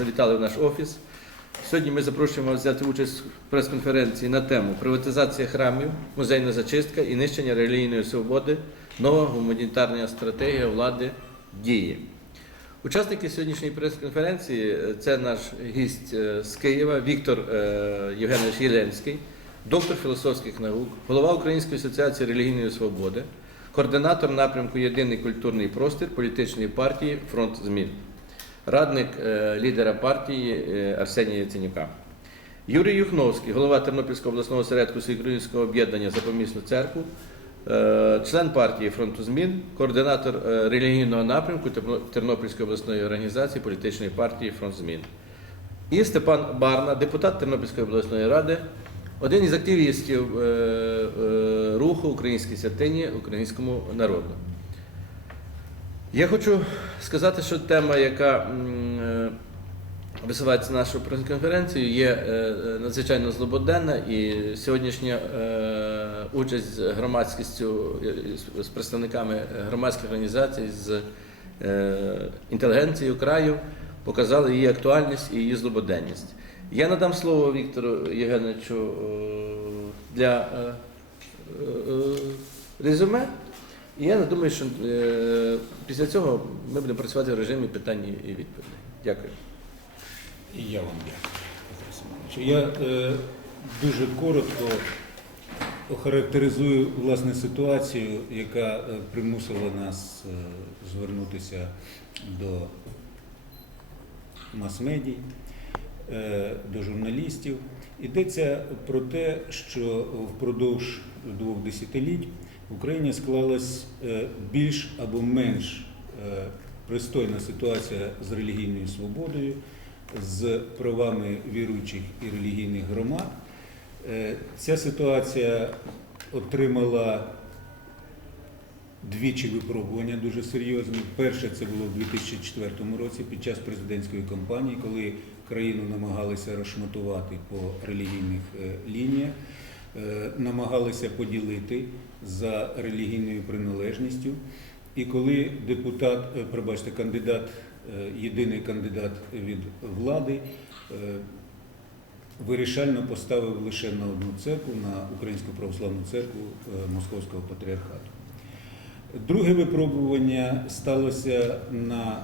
завітали в наш офіс. Сьогодні ми запрошуємо вас взяти участь в прес-конференції на тему приватизація храмів, музейна зачистка і нищення релігійної свободи, нова гуманітарна стратегія влади діє. Учасники сьогоднішньої прес-конференції е, це наш гість е, з Києва Віктор е, Євгенович Єленський, доктор філософських наук, голова Української асоціації релігійної свободи, координатор напрямку Єдиний культурний простір політичної партії Фронт змін, радник е, лідера партії е, Арсенія Яценюка. Юрій Юхновський, голова Тернопільського обласного осередку Всеукраїнського об'єднання за помісну церкву, е, член партії Фронту змін, координатор релігійного напрямку Тернопільської обласної організації політичної партії Фронт змін. І Степан Барна, депутат Тернопільської обласної ради, один із активістів руху Українські святині українському народу. Я хочу сказати, що тема, яка е, висувається на нашу прес-конференцію, є е, е, надзвичайно злободенна, і сьогоднішня участь з громадськістю, з- представниками громадських організацій, з інтелігенцією краю показали її актуальність і її злободенність. Я надам слово Віктору Євгеновичу для резюме. І я думаю, що е, після цього ми будемо працювати в режимі питань і відповідей. Дякую. І я вам дякую, Петро. Я е, дуже коротко охарактеризую власне ситуацію, яка е, примусила нас е, звернутися до мас-медій, е, до журналістів. Йдеться про те, що впродовж двох десятиліть в Україні склалась е, більш або менш е, пристойна ситуація з релігійною свободою, з правами віруючих і релігійних громад. Е, Ця ситуація отримала двічі випробування дуже серйозні. Перше це було в 2004 році під час президентської кампанії, коли країну намагалися розшматувати по релігійних лініях, намагалися поділити за релігійною приналежністю. І коли депутат, е, пробачте, кандидат, е, єдиний кандидат від влади, е, вирішально поставив лише на одну церкву, на Українську православну церкву е, Московського патріархату. Друге випробування сталося на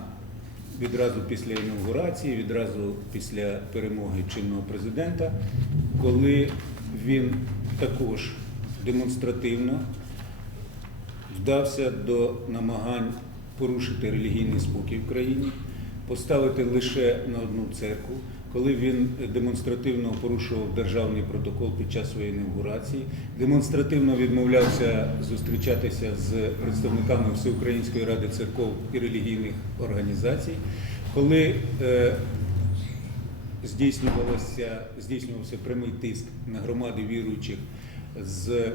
відразу після інаугурації, відразу після перемоги чинного президента, коли він також демонстративно вдався до намагань порушити релігійний спокій в країні, поставити лише на одну церкву, коли він демонстративно порушував державний протокол під час своєї інаугурації, демонстративно відмовлявся зустрічатися з представниками Всеукраїнської ради церков і релігійних організацій, коли здійснювалося, здійснювався прямий тиск на громади віруючих з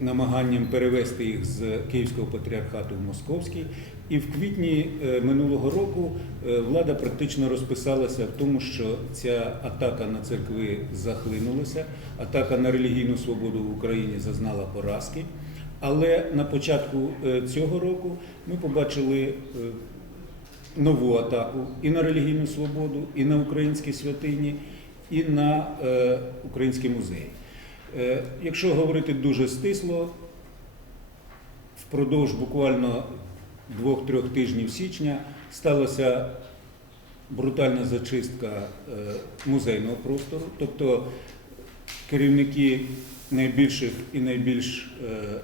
намаганням перевести їх з Київського патріархату в Московський. І в квітні е, минулого року е, влада практично розписалася в тому, що ця атака на церкви захлинулася, атака на релігійну свободу в Україні зазнала поразки. Але на початку е, цього року ми побачили нову атаку і на релігійну свободу, і на українські святині, і на е, українські музеї. Е, Якщо говорити дуже стисло, впродовж буквально двох-трьох тижнів січня сталася брутальна зачистка е, музейного простору, тобто керівники найбільших і найбільш е,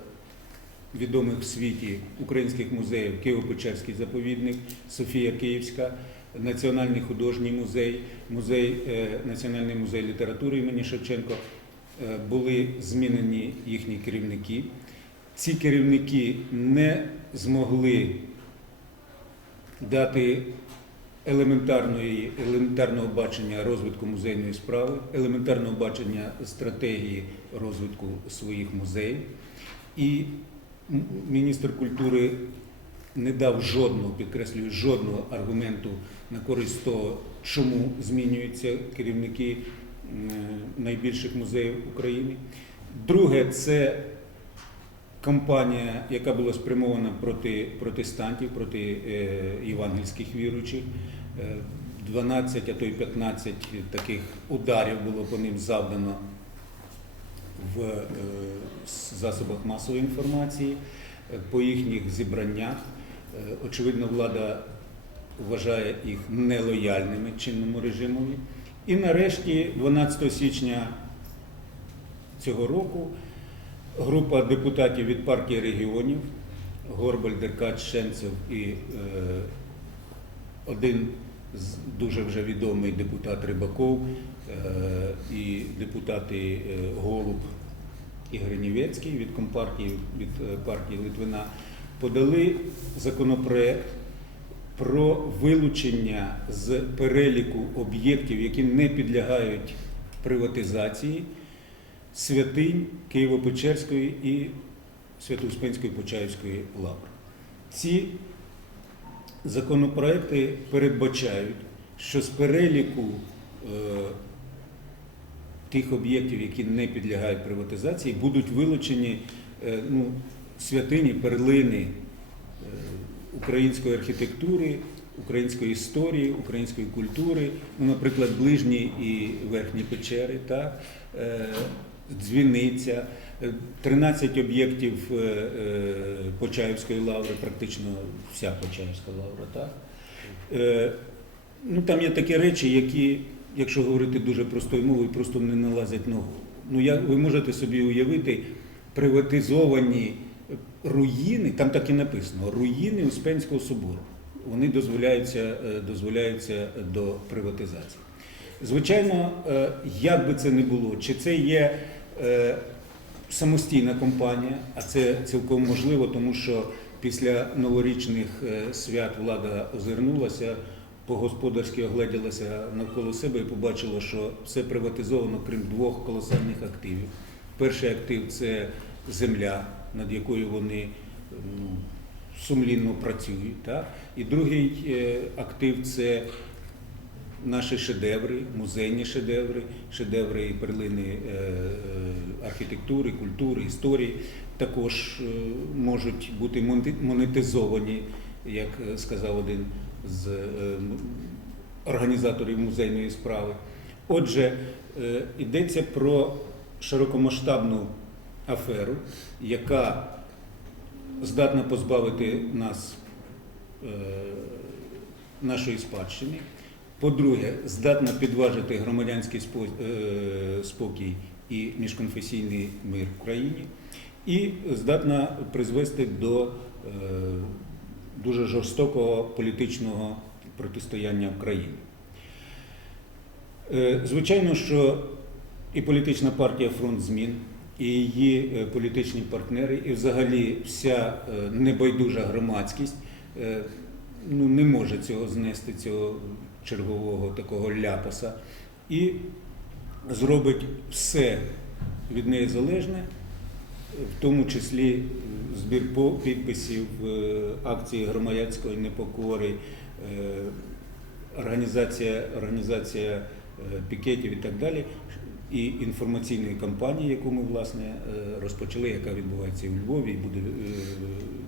відомих в світі українських музеїв Києво-Печерський заповідник, Софія Київська, Національний художній музей, музей, е, Національний музей літератури імені Шевченко е, були змінені їхні керівники. Ці керівники не змогли дати елементарної, елементарного бачення розвитку музейної справи, елементарного бачення стратегії розвитку своїх музеїв. І міністр культури не дав жодного, підкреслюю, жодного аргументу на користь того, чому змінюються керівники найбільших музеїв України. Друге, це кампанія, яка була спрямована проти протестантів, проти е, євангельських віруючих. Е, 12, а то й 15 таких ударів було по ним завдано в засобах масової інформації, е, по їхніх зібраннях. Е, Очевидно, влада вважає їх нелояльними чинному режимові. І нарешті, 12 січня цього року, група депутатів від партії регіонів Горбаль, Деркач, Шенцев і е, один з дуже вже відомий депутат Рибаков е, і депутати е, Голуб Гринівецький від Компартії, від е, партії Литвина подали законопроект про вилучення з переліку об'єктів, які не підлягають приватизації, святинь Києво-Печерської і Свято-Успенської Почаївської лаври. Ці законопроекти передбачають, що з переліку е, тих об'єктів, які не підлягають приватизації, будуть вилучені е, ну, святині, перлини е, української архітектури, української історії, української культури, ну, наприклад, ближні і верхні печери, так, е, дзвіниця, е, 13 об'єктів Почаївської лаври, практично вся Почаївська лавра. Так. Ну, там є такі речі, які, якщо говорити дуже простою мовою, просто не налазять ногу. Ну, я, ви можете собі уявити приватизовані руїни, там так і написано, руїни Успенського собору. Вони дозволяються, е, дозволяються до приватизації. Звичайно, е, як би це не було, чи це є е, самостійна компанія, а це цілком можливо, тому що після новорічних свят влада озирнулася, по-господарськи огледілася навколо себе і побачила, що все приватизовано, крім двох колосальних активів. Перший актив це земля, над якою вони ну, сумлінно працюють. Так? І другий е, актив це наші шедеври, музейні шедеври, шедеври і перлини е, е, архітектури, культури, історії також можуть бути монетизовані, як сказав один з е, організаторів музейної справи. Отже, е, йдеться про широкомасштабну аферу, яка здатна позбавити нас е, нашої спадщини. По-друге, здатна підважити громадянський спокій і міжконфесійний мир в країні, і здатна призвести до дуже жорстокого політичного протистояння в країні. Е, Звичайно, що і політична партія Фронт змін, і її е, політичні партнери, і взагалі вся е, небайдужа громадськість ну, не може цього знести, цього чергового такого ляпаса, і зробить все від неї залежне, в тому числі збір підписів, е, акції громадянської непокори, е, організація, організація е, пікетів і так далі, і інформаційної кампанії, яку ми власне розпочали, яка відбувається і у Львові, і буде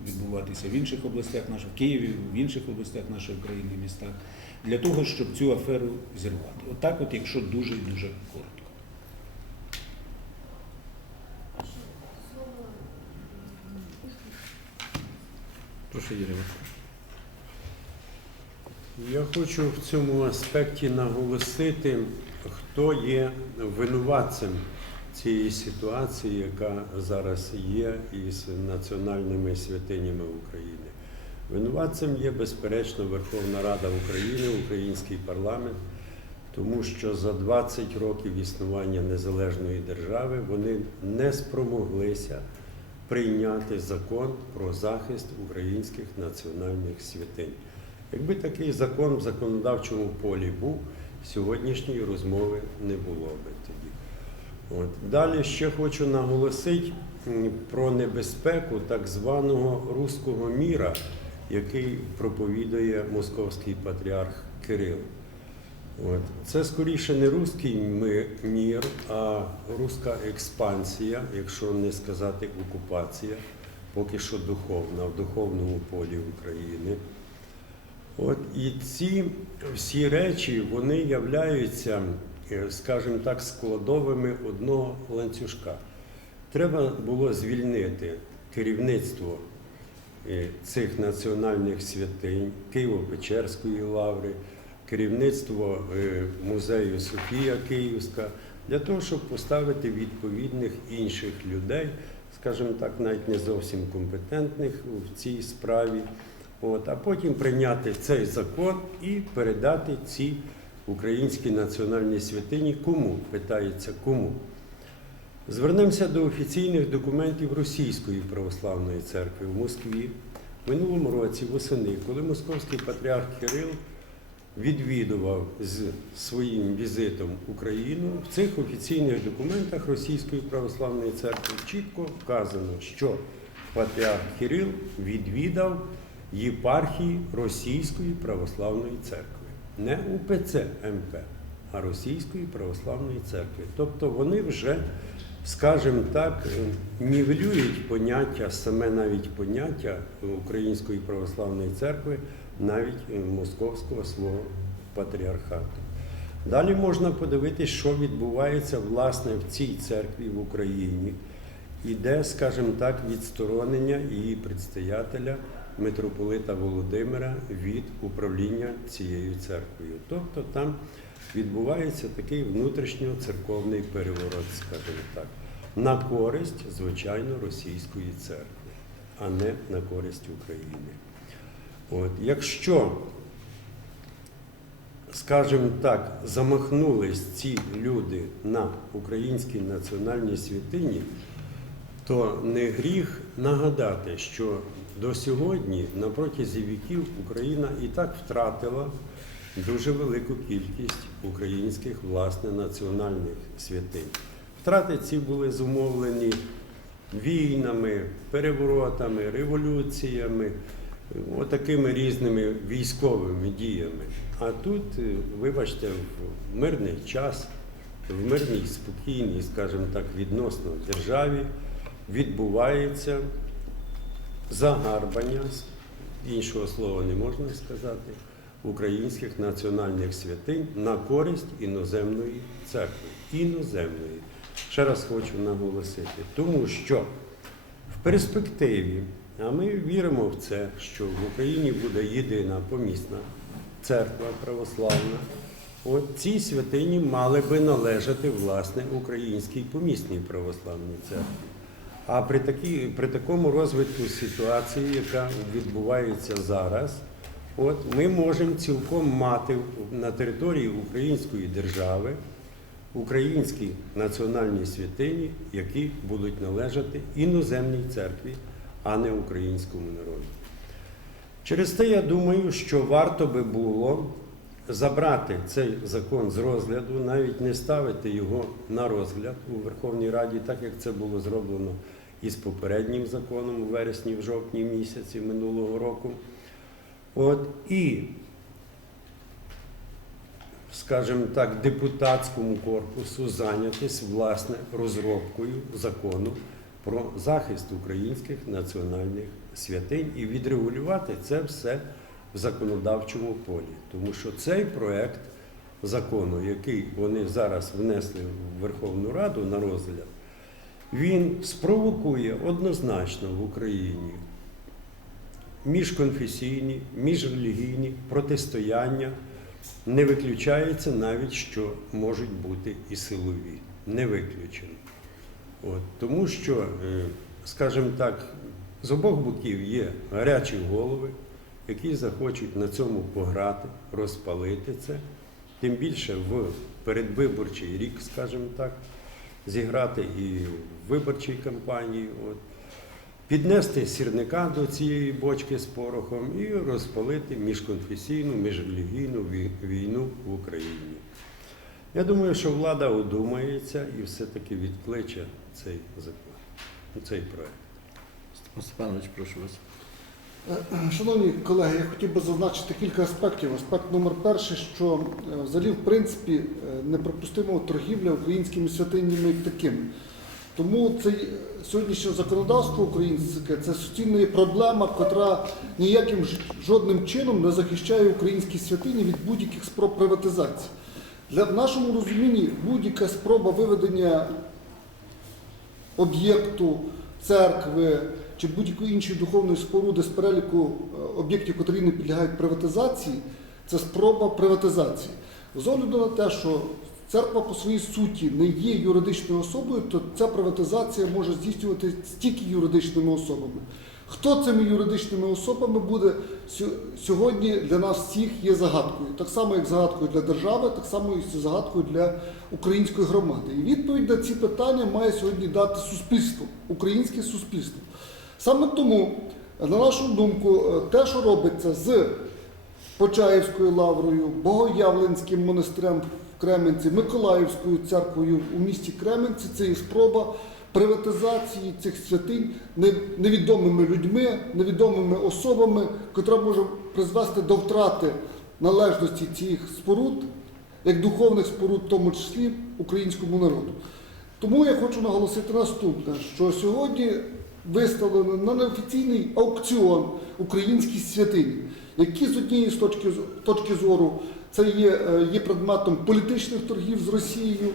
відбуватися в інших областях нашої, в Києві, в інших областях нашої країни, містах, для того, щоб цю аферу зірвати. Отак, от, якщо дуже дуже коротко. Прошу Юрій. Я хочу в цьому аспекті наголосити, хто є винуватцем цієї ситуації, яка зараз є із національними святинями України. Винуватцем є, безперечно, Верховна Рада України, український парламент, тому що за 20 років існування незалежної держави вони не спромоглися прийняти закон про захист українських національних святинь. Якби такий закон в законодавчому полі був, сьогоднішньої розмови не було би тоді. От. Далі ще хочу наголосити про небезпеку так званого руського міра, який проповідує московський патріарх Кирил. От. Це скоріше не руський мір, а руська експансія, якщо не сказати окупація, поки що духовна, в духовному полі України. От і ці всі речі вони являються, е, скажімо так, складовими одного ланцюжка. Треба було звільнити керівництво е, цих національних святинь, Києво-Печерської лаври, керівництво е, музею Софія Київська, для того, щоб поставити відповідних інших людей, скажімо так, навіть не зовсім компетентних в цій справі. От, а потім прийняти цей закон і передати ці українські національні святині кому? Питається кому? Звернемося до офіційних документів Російської православної церкви в Москві. Минулому році, восени, коли московський патріарх Кирил відвідував з своїм візитом Україну, в цих офіційних документах Російської православної церкви чітко вказано, що патріарх Кирил відвідав єпархії Російської православної церкви, не УПЦ МП, а Російської православної церкви. Тобто вони вже, скажімо так, нівелюють поняття, саме навіть поняття Української православної церкви, навіть московського свого патріархату. Далі можна подивитися, що відбувається власне в цій церкві в Україні. Іде, скажімо так, відсторонення її предстоятеля митрополита Володимира від управління цією церквою. Тобто там відбувається такий внутрішньоцерковний переворот, скажімо так, на користь, звичайно, російської церкви, а не на користь України. От, якщо скажімо так, замахнулись ці люди на українській національній святині, то не гріх нагадати, що до сьогодні на протязі віків Україна і так втратила дуже велику кількість українських власне національних святинь. Втрати ці були зумовлені війнами, переворотами, революціями, отакими різними військовими діями. А тут, е, вибачте, в мирний час, в мирній, спокійній, скажімо так, відносно державі відбувається загарбання, іншого слова не можна сказати, українських національних святинь на користь іноземної церкви. Іноземної. Ще раз хочу наголосити, тому що в перспективі, а ми віримо в це, що в Україні буде єдина помісна церква православна. От ці святині мали би належати власне українській помісній православній церкві. А при, такій, при такому розвитку ситуації, яка відбувається зараз, от ми можемо цілком мати на території української держави українські національні святині, які будуть належати іноземній церкві, а не українському народу. Через те я думаю, що варто би було забрати цей закон з розгляду, навіть не ставити його на розгляд у Верховній Раді, так як це було зроблено із попереднім законом у вересні, в жовтні місяці минулого року. От і, скажімо так, депутатському корпусу зайнятися власне розробкою закону про захист українських національних святинь і відрегулювати це все в законодавчому полі. Тому що цей проект закону, який вони зараз внесли в Верховну Раду на розгляд, він спровокує однозначно в Україні міжконфесійні, міжрелігійні протистояння. Не виключається навіть, що можуть бути і силові. Не виключено. От, тому що, е, скажімо так, з обох боків є гарячі голови, які захочуть на цьому пограти, розпалити це, тим більше в передвиборчий рік, скажімо так, зіграти і в виборчій кампанії. От, піднести сірника до цієї бочки з порохом і розпалити міжконфесійну, міжрелігійну війну в Україні. Я думаю, що влада одумається і все-таки відкличе цей закон, цей проект. Степан Степанович, прошу вас. Е, Шановні колеги, я хотів би зазначити кілька аспектів. Аспект номер перший, що е, взагалі, в принципі, е, неприпустимо торгівля українськими святинями як такими. Тому це сьогоднішнє законодавство українське це суцільна проблема, котра ніяким жодним чином не захищає українські святині від будь-яких спроб приватизації. Для в нашому розумінні будь-яка спроба виведення об'єкту церкви чи будь-якої іншої духовної споруди з переліку е, об'єктів, котрі не підлягають приватизації, це спроба приватизації. З огляду на те, що церква по своїй суті не є юридичною особою, то ця приватизація може здійснювати тільки юридичними особами. Хто цими юридичними особами буде сьогодні для нас всіх є загадкою. Так само, як загадкою для держави, так само і загадкою для української громади. І відповідь на ці питання має сьогодні дати суспільство, українське суспільство. Саме тому, на нашу думку, е, те, що робиться з Почаївською лаврою, Богоявленським монастирем в Кременці, Миколаївською церквою у місті Кременці, це є спроба приватизації цих святинь невідомими людьми, невідомими особами, котра може призвести до втрати належності цих споруд, як духовних споруд, в тому числі українському народу. Тому я хочу наголосити наступне, що сьогодні виставлено на неофіційний аукціон українські святині, які з однієї точки, точки зору це є, е, є предметом політичних торгів з Росією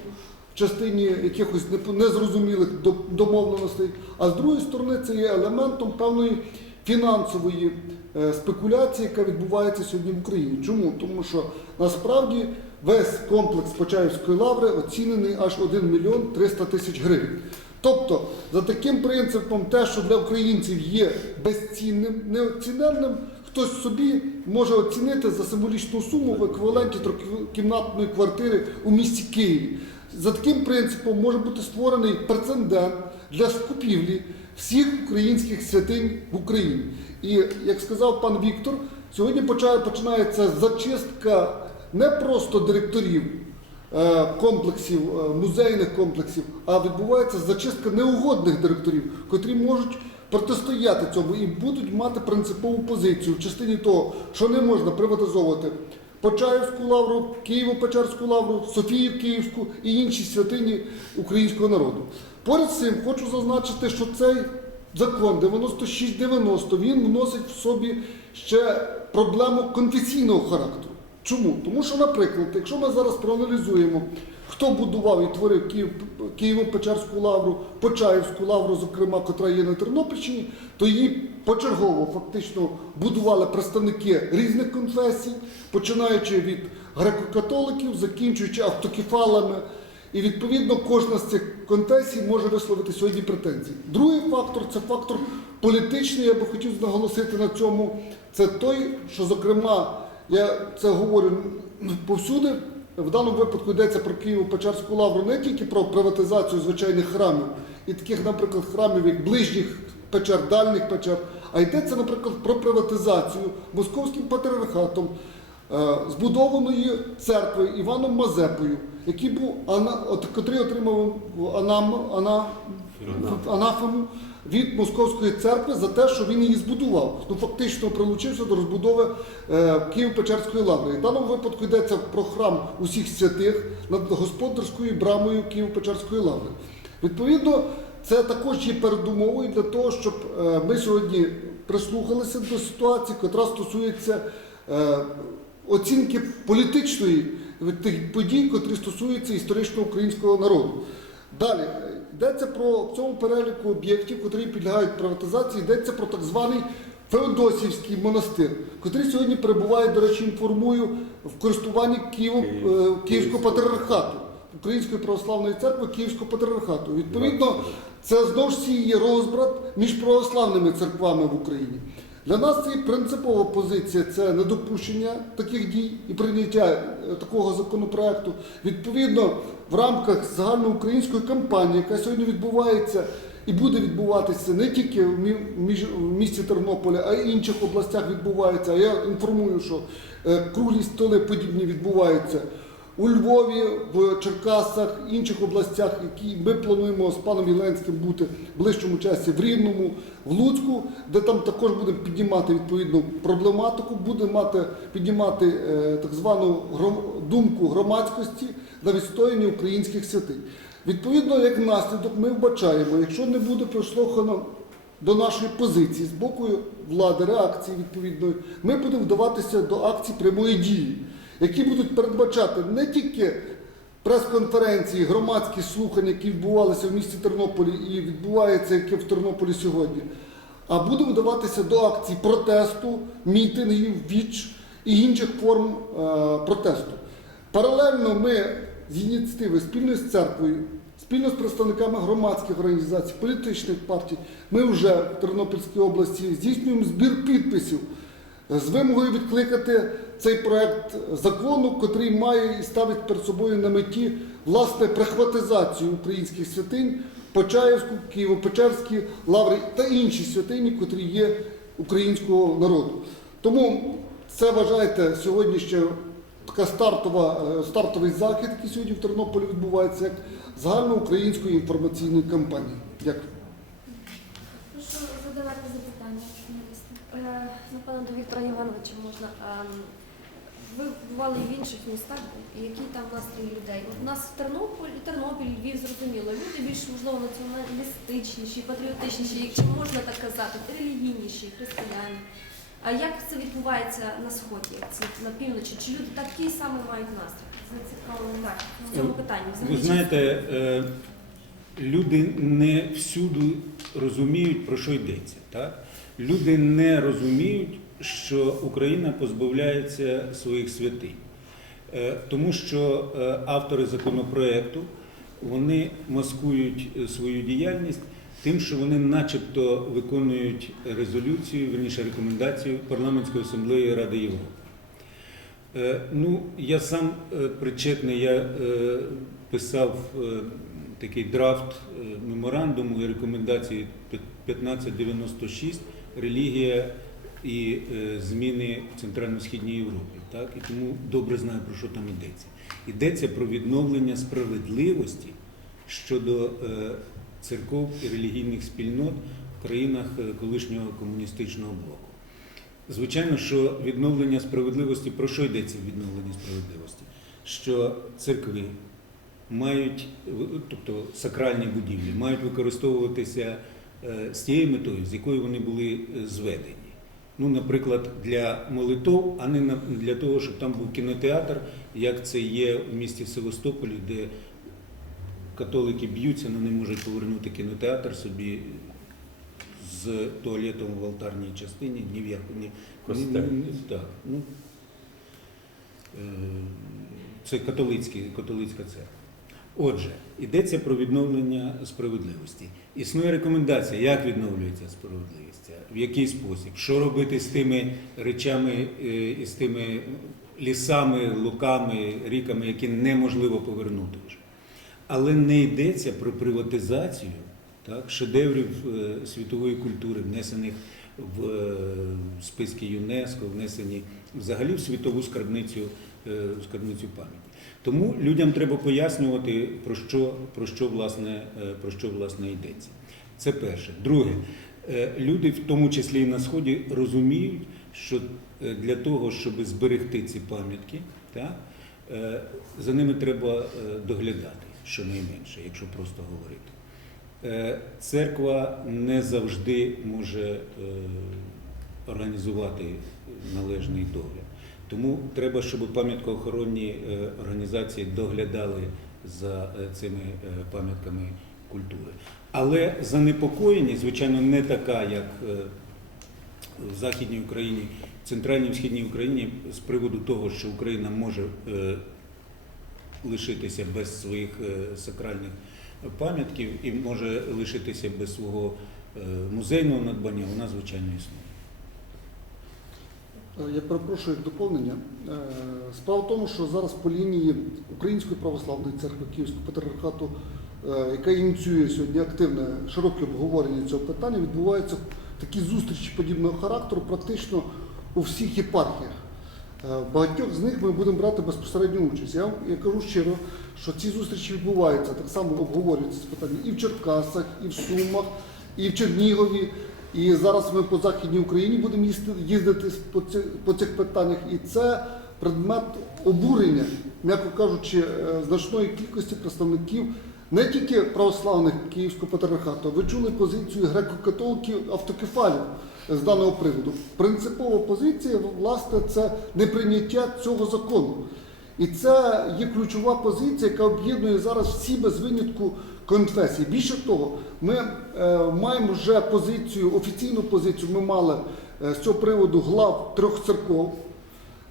частині якихось незрозумілих домовленостей, а з другої сторони це є елементом певної фінансової е, спекуляції, яка відбувається сьогодні в Україні. Чому? Тому що насправді весь комплекс Почаївської лаври оцінений аж 1 мільйон 300 тисяч гривень. Тобто, за таким принципом, те, що для українців є безцінним, неоціненним, хтось собі може оцінити за символічну суму в еквіваленті трикімнатної квартири у місті Києві. За таким принципом може бути створений прецедент для скупівлі всіх українських святинь в Україні. І як сказав пан Віктор, сьогодні починається зачистка не просто директорів е, комплексів, е, музейних комплексів, а відбувається зачистка неугодних директорів, котрі можуть протистояти цьому і будуть мати принципову позицію в частині того, що не можна приватизовувати Почаївську лавру, Києво-Печерську лавру, Софію Київську і інші святині українського народу. Поряд з цим хочу зазначити, що цей закон 9690 він вносить в собі ще проблему конфесійного характеру. Чому? Тому що, наприклад, якщо ми зараз проаналізуємо, хто будував і творив Київ, Києво-Печерську лавру, Почаївську лавру, зокрема, котра є на Тернопільщині, то її почергово фактично будували представники різних конфесій, починаючи від греко-католиків, закінчуючи автокефалами. І відповідно кожна з цих конфесій може висловити сьогодні претензії. Другий фактор це фактор політичний. Я би хотів наголосити на цьому. Це той, що зокрема, я це говорю повсюди. В даному випадку йдеться про Києво-Печерську лавру не тільки про приватизацію звичайних храмів і таких, наприклад, храмів, як ближніх печер, дальніх печер, а йдеться, наприклад, про приватизацію московським патріархатом е, збудованої церкви Іваном Мазепою, який був котрий отримав анафему від московської церкви за те, що він її збудував. Ну фактично прилучився до розбудови е, Києво-Печерської лаври. І в даному випадку йдеться про храм усіх святих над господарською брамою Києво-Печерської лаври. Відповідно, це також є передумовою для того, щоб е, ми сьогодні прислухалися до ситуації, яка стосується е, оцінки політичної тих подій, котрі стосуються історичного українського народу. Далі йдеться про в цьому переліку об'єктів, які підлягають приватизації, йдеться про так званий Феодосівський монастир, який сьогодні перебуває, до речі, інформую в користуванні Києво, е, Київського патріархату. Української православної церкви Київського патріархату. Відповідно, це знову ж є розбрат між православними церквами в Україні. Для нас це принципова позиція це недопущення таких дій і прийняття е, такого законопроекту. Відповідно, в рамках загальноукраїнської кампанії, яка сьогодні відбувається і буде відбуватися не тільки в місті Тернополя, а й інших областях відбувається. А я інформую, що е, круглі столи подібні відбуваються у Львові, в Черкасах, інших областях, які ми плануємо з паном Єленським бути в ближчому часі в Рівному, в Луцьку, де там також будемо піднімати відповідну проблематику, будемо мати піднімати е, так звану думку громадськості на відстояння українських святинь. Відповідно, як наслідок, ми вбачаємо, якщо не буде прослухано до нашої позиції з боку влади, реакції відповідної, ми будемо вдаватися до акцій прямої дії, які будуть передбачати не тільки прес-конференції, громадські слухання, які відбувалися в місті Тернополі і відбуваються яке в Тернополі сьогодні, а будемо вдаватися до акцій протесту, мітингів, віч і інших форм е, протесту. Паралельно ми з ініціативи спільно з церквою, спільно з представниками громадських організацій, політичних партій, ми вже в Тернопільській області здійснюємо збір підписів з вимогою відкликати цей проект закону, котрий має і ставить перед собою на меті власне прихватизацію українських святинь, Почаївську, Києво-Печерські лаври та інші святині, котрі є українського народу. Тому це вважайте сьогодні ще така стартова, е, стартовий захід, який сьогодні в Тернополі відбувається, як загальноукраїнської інформаційної кампанії. Дякую. Прошу задавати запитання. Е, Напевно, до Віктора Івановича можна. Ви бували і в інших містах, який там настрій людей? От у нас в Тернополі, Тернопіль, Львів, зрозуміло, люди більш можливо націоналістичніші, патріотичніші, якщо можна так казати, релігійніші, християни. А як це відбувається на сході, це на півночі? Чи люди такий самий мають настрій? Зацікавлені в цьому питанні. Ви знаєте, е, люди не всюди розуміють, про що йдеться. Так? Люди не розуміють, що Україна позбавляється своїх святинь. Е, Тому що е, автори законопроекту вони маскують е, свою діяльність тим, що вони начебто виконують резолюцію, верніше рекомендацію Парламентської асамблеї Ради Європи. Ну, я сам причетний, я писав такий драфт меморандуму і рекомендації 1596 релігія і е, зміни в Центрально-Східній Європі. Так? І тому добре знаю, про що там йдеться. Йдеться про відновлення справедливості щодо е, церков і релігійних спільнот в країнах е, колишнього комуністичного блоку. Звичайно, що відновлення справедливості, про що йдеться в відновленні справедливості? Що церкви мають, тобто сакральні будівлі, мають використовуватися з тією метою, з якою вони були зведені. Ну, наприклад, для молитов, а не для того, щоб там був кінотеатр, як це є в місті Севастополі, де католики б'ються, але не можуть повернути кінотеатр собі з туалетом в алтарній частині, ні в яку, ні- так, ну, е, це католицький, католицька церква. Отже, йдеться про відновлення справедливості. Існує рекомендація, як відновлюється справедливість, в який спосіб, що робити з тими речами е, з тими лісами, луками, ріками, які неможливо повернути вже. Але не йдеться про приватизацію так, шедеврів е, світової культури, внесених в е, списки ЮНЕСКО, внесені взагалі в світову скарбницю, скарбницю пам'яті. Тому людям треба пояснювати, про що, про що, власне, е, про що власне йдеться. Це перше. Друге, е, люди, в тому числі і на Сході, розуміють, що е, для того, щоб зберегти ці пам'ятки, за ними треба доглядати, щонайменше, якщо просто говорити. Церква не завжди може організувати належний догляд. Тому треба, щоб пам'яткоохоронні е, організації доглядали за е, цими е, пам'ятками культури. Але занепокоєність, звичайно, не така, як в Західній Україні, в центральній і східній Україні з приводу того, що Україна може лишитися без своїх сакральних пам'ятків і може лишитися без свого музейного надбання, вона звичайно існує. Е, Я перепрошую як доповнення. Е, Справа в тому, що зараз по лінії Української православної церкви Київського патріархату, е, яка ініціює сьогодні активне широке обговорення цього питання, відбуваються такі зустрічі подібного характеру практично у всіх єпархіях. Багатьох з них ми будемо брати безпосередню участь. Я, я кажу щиро, що ці зустрічі відбуваються, так само обговорюються ці питання і в Черкасах, і в Сумах, і в Чернігові. І зараз ми по Західній Україні будемо їздити, по цих, по цих питаннях. І це предмет обурення, м'яко кажучи, е, значної кількості представників не тільки православних Київського патріархату. Ви чули позицію греко-католиків автокефалів з даного приводу. Принципова позиція, власне, це неприйняття цього закону. І це є ключова позиція, яка об'єднує зараз всі без винятку конфесії. Більше того, ми е, маємо вже позицію, офіційну позицію ми мали е, з цього приводу глав трьох церков,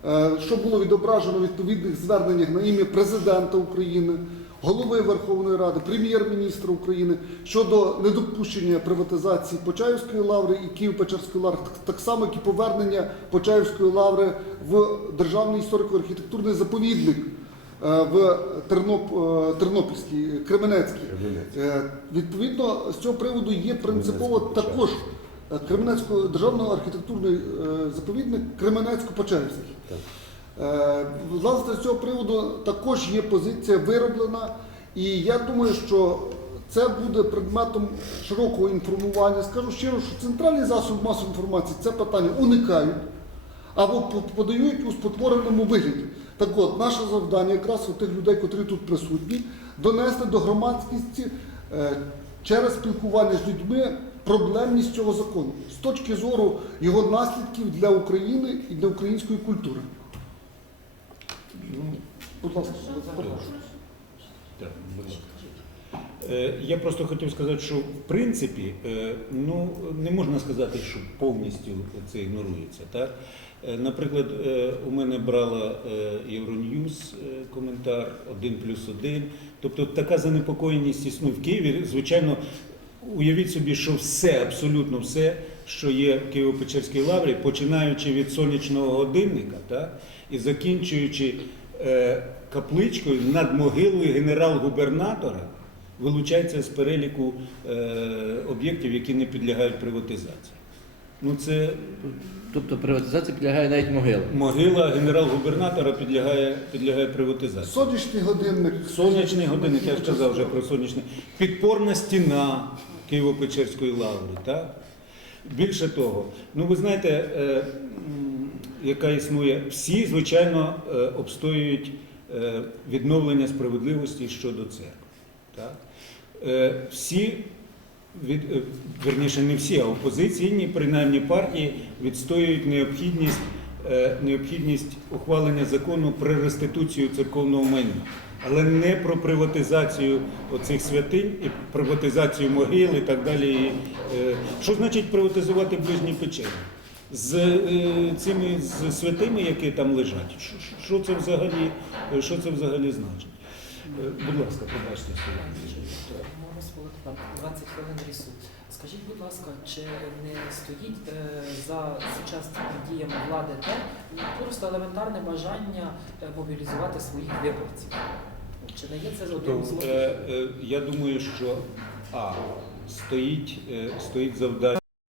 е, що було відображено в відповідних зверненнях на ім'я президента України, голови Верховної Ради, прем'єр-міністра України щодо недопущення приватизації Почаївської лаври і Києво-Печерської лаври, так- само, як і повернення Почаївської лаври в Державний історико-архітектурний заповідник в Терноп, е, Тернопільський, Кременецький. Е, Відповідно, з цього приводу є принципово також е, Кременецько державний архітектурний е, заповідник. Е, Власне, з цього приводу також є позиція вироблена, і я думаю, що це буде предметом широкого інформування. Скажу щиро, що центральний засоб масової інформації це питання уникають або подають у спотвореному вигляді. Так от, наше завдання якраз у тих людей, котрі тут присутні, донести до громадськості е, через спілкування з людьми проблемність цього закону. З точки зору його наслідків для України і для української культури. Будь ласка, прошу. Так, будь ласка. Е, Я просто хотів сказати, що в принципі е, ну, не можна сказати, що повністю це ігнорується. Так? Е, Наприклад, е, у мене брала е, Євроньюз е, коментар один плюс один. Тобто така занепокоєність існує в Києві. Звичайно, уявіть собі, що все, абсолютно все, що є в Києво-Печерській лаврі, починаючи від сонячного годинника так? і закінчуючи е, капличкою над могилою генерал-губернатора, вилучається з переліку е, об'єктів, які не підлягають приватизації. Ну, це Тобто приватизація підлягає навіть могила. могила генерал-губернатора підлягає, підлягає приватизації. Сонячний годинник. Сонячний годинник, я ж казав вже про сонячний. Підпорна стіна Києво-Печерської лаври. Так? Більше того, ну ви знаєте, е, яка існує, всі, звичайно, е, обстоюють е, відновлення справедливості щодо церкви. Так? Е, Всі, від, е, верніше, не всі, а опозиційні, принаймні партії, відстоюють необхідність, е, необхідність ухвалення закону про реституцію церковного майна. Але не про приватизацію оцих святинь і приватизацію могил і так далі. Що значить приватизувати ближні печери? З цими з святими, які там лежать, що, це взагалі, що це взагалі значить? Е, Будь ласка, побачте. Господи, там 20 хвилин рісу. Скажіть, будь ласка, чи не стоїть е, за сучасними діями влади те просто елементарне бажання е, мобілізувати своїх виборців? Чи не є це одним з Е, мотивів? е, Я думаю, що а стоїть, е, стоїть завдання.